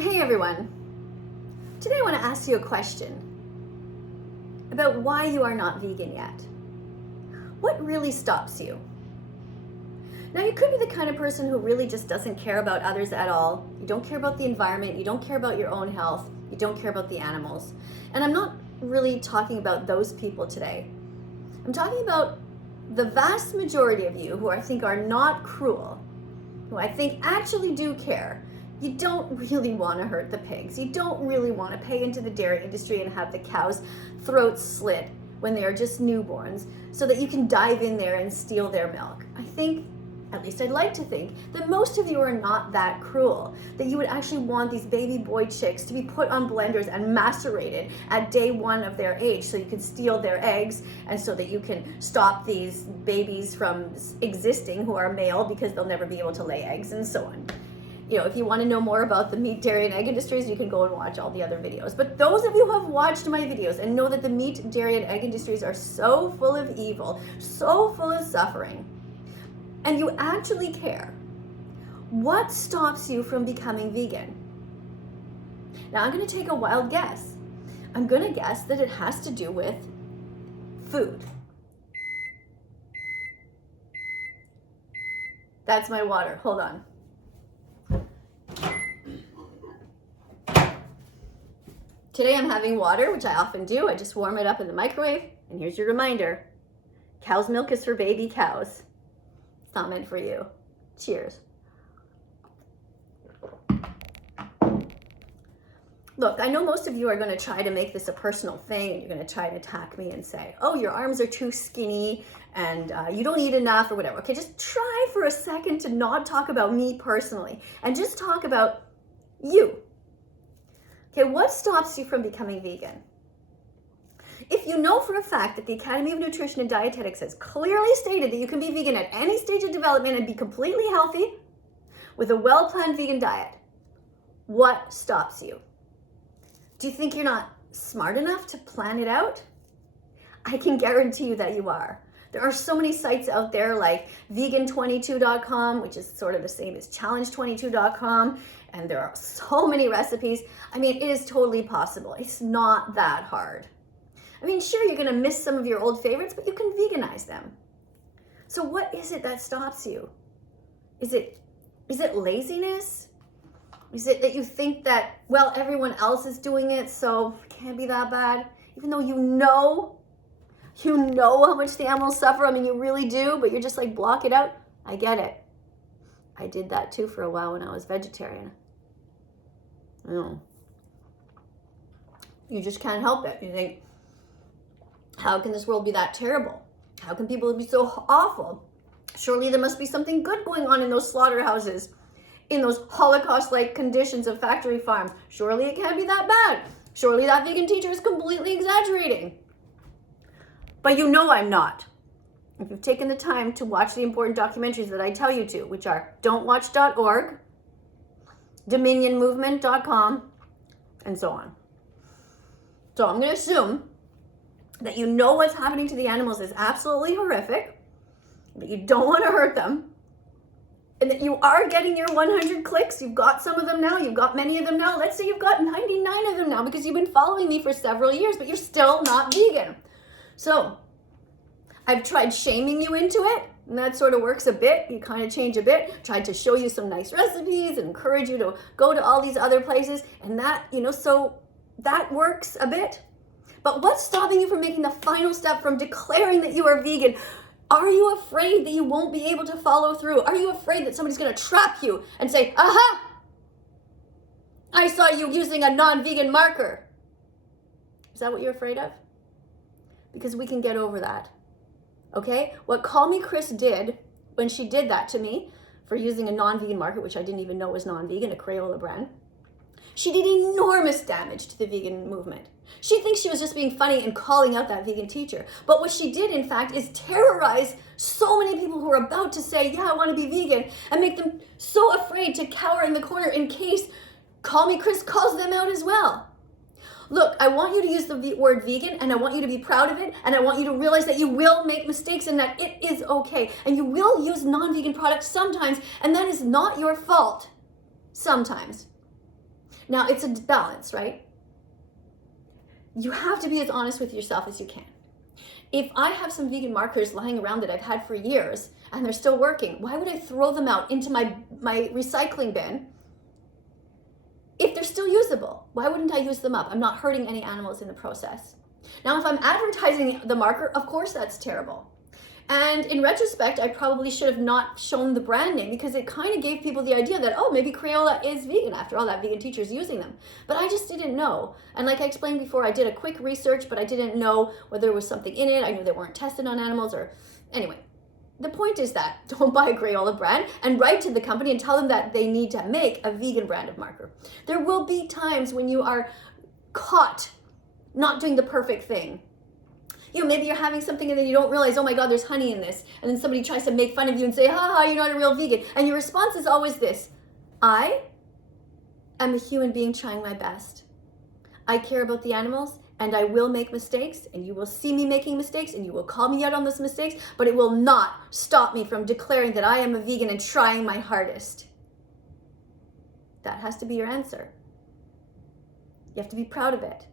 Hey everyone, today I want to ask you a question about why you are not vegan yet. What really stops you? Now you could be the kind of person who really just doesn't care about others at all. You don't care about the environment, you don't care about your own health, you don't care about the animals. And I'm not really talking about those people today. I'm talking about the vast majority of you who I think are not cruel, who I think actually do care. You don't really want to hurt the pigs. You don't really want to pay into the dairy industry and have the cows' throats slit when they are just newborns so that you can dive in there and steal their milk. I think, at least I'd like to think, that most of you are not that cruel, that you would actually want these baby boy chicks to be put on blenders and macerated at day 1 of their age so you can steal their eggs and so that you can stop these babies from existing who are male because they'll never be able to lay eggs and so on. You know, if you want to know more about the meat, dairy, and egg industries, you can go and watch all the other videos. But those of you who have watched my videos and know that the meat, dairy, and egg industries are so full of evil, so full of suffering, and you actually care, what stops you from becoming vegan? Now, I'm going to take a wild guess. I'm going to guess that it has to do with food. That's my water. Hold on. Today I'm having water, which I often do. I just warm it up in the microwave. And here's your reminder. Cow's milk is for baby cows. It's not meant for you. Cheers. Look, I know most of you are going to try to make this a personal thing, and you're going to try to attack me and say, oh, your arms are too skinny and you don't eat enough or whatever. Okay, just try for a second to not talk about me personally and just talk about you. Okay, what stops you from becoming vegan? If you know for a fact that the Academy of Nutrition and Dietetics has clearly stated that you can be vegan at any stage of development and be completely healthy with a well-planned vegan diet, what stops you? Do you think you're not smart enough to plan it out? I can guarantee you that you are. There are so many sites out there like vegan22.com, which is sort of the same as challenge22.com, and there are so many recipes. I mean, it is totally possible. It's not that hard. I mean, sure, you're gonna miss some of your old favorites, but you can veganize them. So what is it that stops you? Is it laziness? Is it that you think that, well, everyone else is doing it, so it can't be that bad? Even though you know how much the animals suffer. I mean, you really do, but you're just like, block it out. I get it. I did that too for a while when I was vegetarian. You just can't help it. You think, how can this world be that terrible? How can people be so awful? Surely there must be something good going on in those slaughterhouses, in those Holocaust-like conditions of factory farms. Surely it can't be that bad. Surely that vegan teacher is completely exaggerating. But you know I'm not. If you've taken the time to watch the important documentaries that I tell you to, which are don'twatch.org, dominionmovement.com, and so on. So I'm going to assume that you know what's happening to the animals is absolutely horrific, that you don't want to hurt them, and that you are getting your 100 clicks. You've got some of them now. You've got many of them now. Let's say you've got 99 of them now because you've been following me for several years, but you're still not vegan. So I've tried shaming you into it, and that sort of works a bit. You kind of change a bit. Tried to show you some nice recipes and encourage you to go to all these other places, and that, so that works a bit. But what's stopping you from making the final step, from declaring that you are vegan? Are you afraid that you won't be able to follow through? Are you afraid that somebody's going to trap you and say, aha, I saw you using a non-vegan marker? Is that what you're afraid of? Because we can get over that, okay? What Call Me Chris did when she did that to me for using a non-vegan marker, which I didn't even know was non-vegan, a Crayola brand, she did enormous damage to the vegan movement. She thinks she was just being funny and calling out that vegan teacher. But what she did, in fact, is terrorize so many people who are about to say, yeah, I want to be vegan, and make them so afraid to cower in the corner in case Call Me Chris calls them out as well. Look, I want you to use the word vegan, and I want you to be proud of it, and I want you to realize that you will make mistakes and that it is okay. And you will use non-vegan products sometimes, and that is not your fault. Sometimes. Now, it's a balance, right? You have to be as honest with yourself as you can. If I have some vegan markers lying around that I've had for years and they're still working, why would I throw them out into my recycling bin if they're still usable? Why wouldn't I use them up? I'm not hurting any animals in the process. Now, if I'm advertising the marker, of course that's terrible. And in retrospect, I probably should have not shown the brand name because it kind of gave people the idea that, oh, maybe Crayola is vegan. After all, that vegan teacher is using them. But I just didn't know. And like I explained before, I did a quick research, but I didn't know whether there was something in it. I knew they weren't tested on animals or anyway. The point is that don't buy a Crayola brand and write to the company and tell them that they need to make a vegan brand of marker. There will be times when you are caught not doing the perfect thing. You know, maybe you're having something and then you don't realize, oh my God, there's honey in this. And then somebody tries to make fun of you and say, ha, you're not a real vegan. And your response is always this: I am a human being trying my best. I care about the animals and I will make mistakes and you will see me making mistakes and you will call me out on those mistakes, but it will not stop me from declaring that I am a vegan and trying my hardest. That has to be your answer. You have to be proud of it.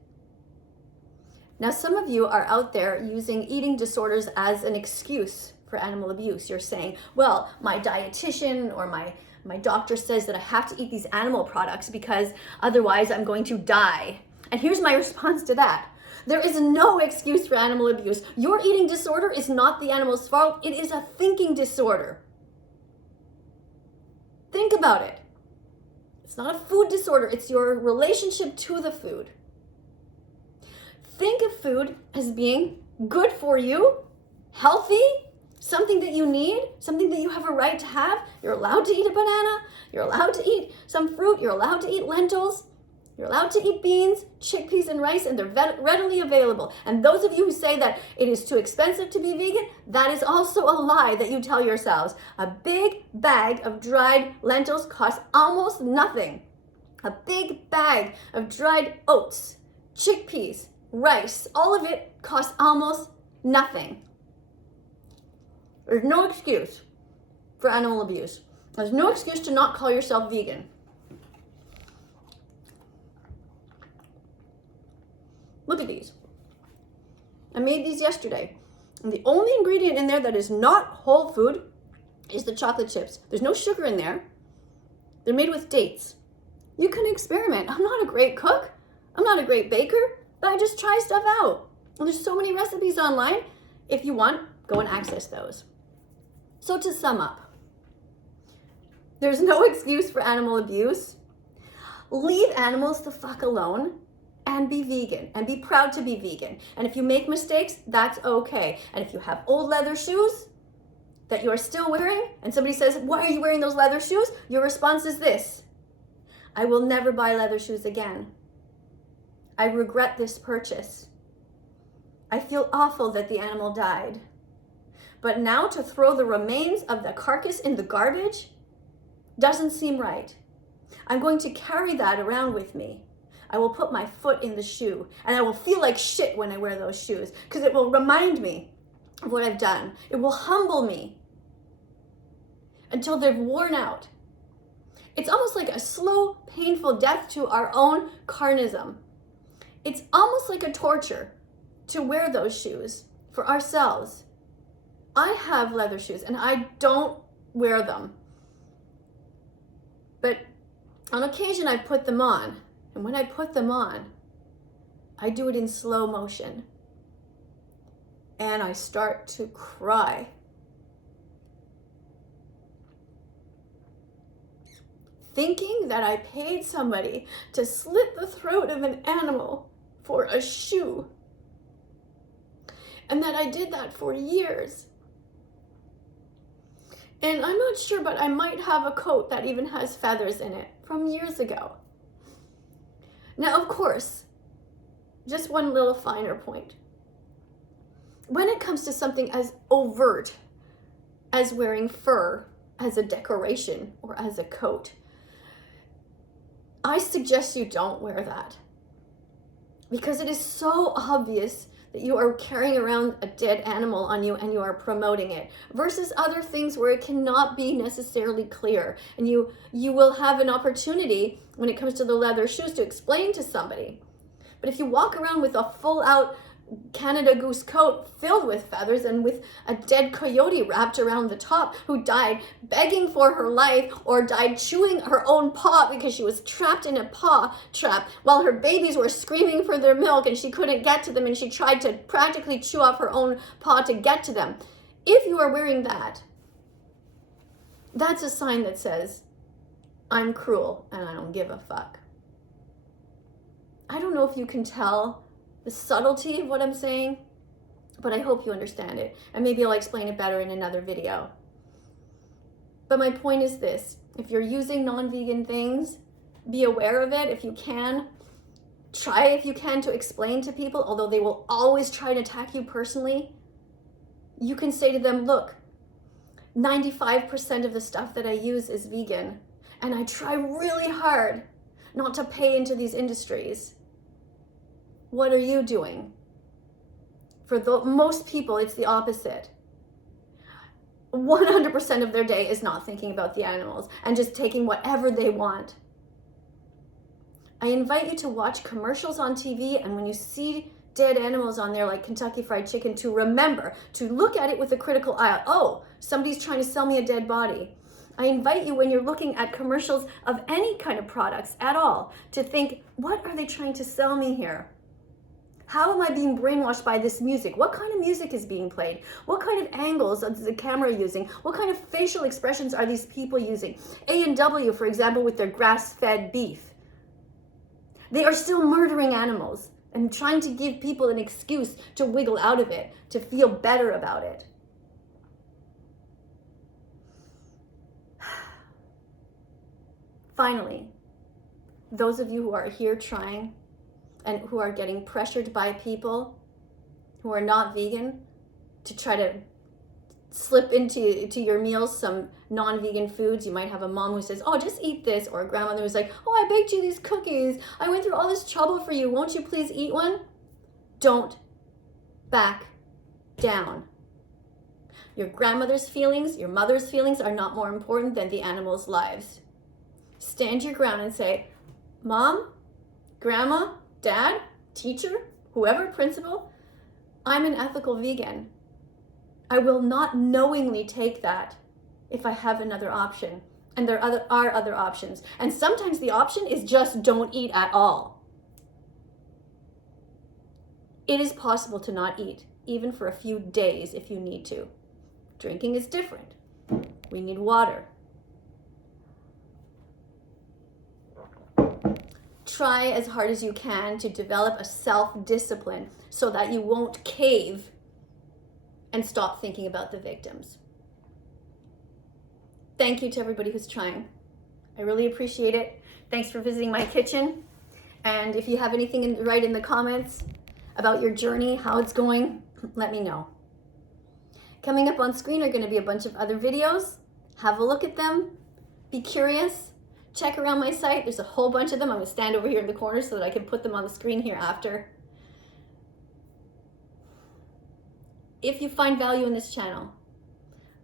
Now, some of you are out there using eating disorders as an excuse for animal abuse. You're saying, well, my dietitian or my doctor says that I have to eat these animal products because otherwise I'm going to die. And here's my response to that. There is no excuse for animal abuse. Your eating disorder is not the animal's fault. It is a thinking disorder. Think about it. It's not a food disorder. It's your relationship to the food. Think of food as being good for you, healthy, something that you need, something that you have a right to have. You're allowed to eat a banana. You're allowed to eat some fruit. You're allowed to eat lentils. You're allowed to eat beans, chickpeas, and rice, and they're readily available. And those of you who say that it is too expensive to be vegan, that is also a lie that you tell yourselves. A big bag of dried lentils costs almost nothing. A big bag of dried oats, chickpeas, rice, all of it costs almost nothing. There's no excuse for animal abuse. There's no excuse to not call yourself vegan. Look at these. I made these yesterday. And the only ingredient in there that is not whole food is the chocolate chips. There's no sugar in there. They're made with dates. You can experiment. I'm not a great cook. I'm not a great baker. But I just try stuff out. And there's so many recipes online. If you want, go and access those. So to sum up, there's no excuse for animal abuse. Leave animals the fuck alone and be vegan and be proud to be vegan. And if you make mistakes, that's okay. And if you have old leather shoes that you're still wearing and somebody says, why are you wearing those leather shoes? Your response is this: I will never buy leather shoes again. I regret this purchase. I feel awful that the animal died. But now to throw the remains of the carcass in the garbage doesn't seem right. I'm going to carry that around with me. I will put my foot in the shoe and I will feel like shit when I wear those shoes because it will remind me of what I've done. It will humble me until they've worn out. It's almost like a slow, painful death to our own carnism. It's almost like a torture to wear those shoes for ourselves. I have leather shoes and I don't wear them. But on occasion I put them on. And when I put them on, I do it in slow motion. And I start to cry. Thinking that I paid somebody to slit the throat of an animal for a shoe. And that I did that for years. And I'm not sure, but I might have a coat that even has feathers in it from years ago. Now, of course, just one little finer point. When it comes to something as overt as wearing fur as a decoration or as a coat, I suggest you don't wear that. Because it is so obvious that you are carrying around a dead animal on you and you are promoting it, versus other things where it cannot be necessarily clear. And you will have an opportunity when it comes to the leather shoes to explain to somebody. But if you walk around with a full out Canada Goose coat filled with feathers and with a dead coyote wrapped around the top who died begging for her life or died chewing her own paw because she was trapped in a paw trap while her babies were screaming for their milk and she couldn't get to them and she tried to practically chew off her own paw to get to them. If you are wearing that, that's a sign that says, I'm cruel and I don't give a fuck. I don't know if you can tell the subtlety of what I'm saying, but I hope you understand it. And maybe I'll explain it better in another video. But my point is this: if you're using non-vegan things, be aware of it if you can. Try if you can to explain to people, although they will always try to attack you personally. You can say to them, look, 95% of the stuff that I use is vegan, and I try really hard not to pay into these industries. What are you doing? For most people, it's the opposite. 100% of their day is not thinking about the animals and just taking whatever they want. I invite you to watch commercials on TV, and when you see dead animals on there like Kentucky Fried Chicken, to remember to look at it with a critical eye. Oh, somebody's trying to sell me a dead body. I invite you, when you're looking at commercials of any kind of products at all, to think, what are they trying to sell me here? How am I being brainwashed by this music? What kind of music is being played? What kind of angles is the camera using? What kind of facial expressions are these people using? A&W, for example, with their grass-fed beef. They are still murdering animals and trying to give people an excuse to wiggle out of it, to feel better about it. Finally, those of you who are here trying and who are getting pressured by people who are not vegan to try to slip into your meals some non-vegan foods. You might have a mom who says, oh, just eat this, or a grandmother who's like, oh, I baked you these cookies. I went through all this trouble for you. Won't you please eat one? Don't back down. Your grandmother's feelings, your mother's feelings are not more important than the animals' lives. Stand your ground and say, Mom, Grandma, Dad, teacher, whoever, principal, I'm an ethical vegan. I will not knowingly take that if I have another option. And there are other options. And sometimes the option is just don't eat at all. It is possible to not eat, even for a few days if you need to. Drinking is different. We need water. Try as hard as you can to develop a self-discipline so that you won't cave and stop thinking about the victims. Thank you to everybody who's trying. I really appreciate it. Thanks for visiting my kitchen. And if you have anything to write in the comments about your journey, how it's going, let me know. Coming up on screen are going to be a bunch of other videos. Have a look at them. Be curious. Check around my site. There's a whole bunch of them. I'm going to stand over here in the corner so that I can put them on the screen here after. If you find value in this channel,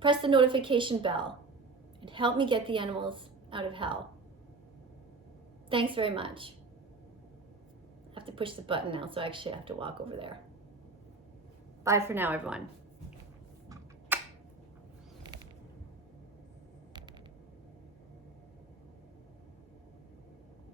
press the notification bell and help me get the animals out of hell. Thanks very much. I have to push the button now, so I actually have to walk over there. Bye for now, everyone.